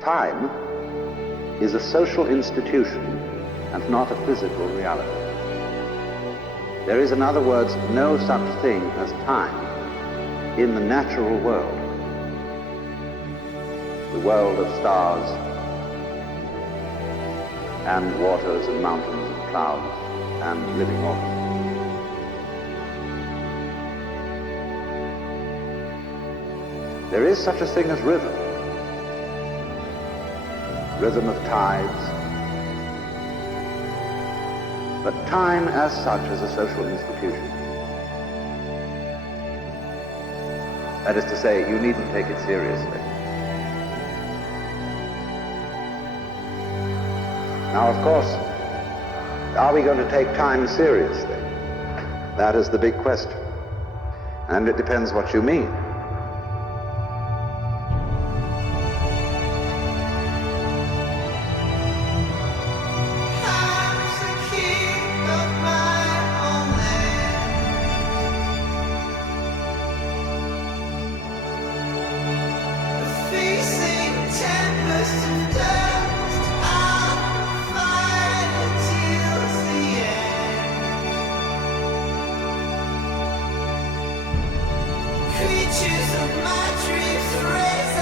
Time is a social institution and not a physical reality. There is, in other words, no such thing as time in the natural world, the world of stars and waters and mountains and clouds and living organisms. There is such a thing as rhythm of tides, but time as such is a social institution. That is to say, you needn't take it seriously. Now, of course, are we going to take time seriously? That is the big question. And it depends what you mean. Creatures of my dreams raise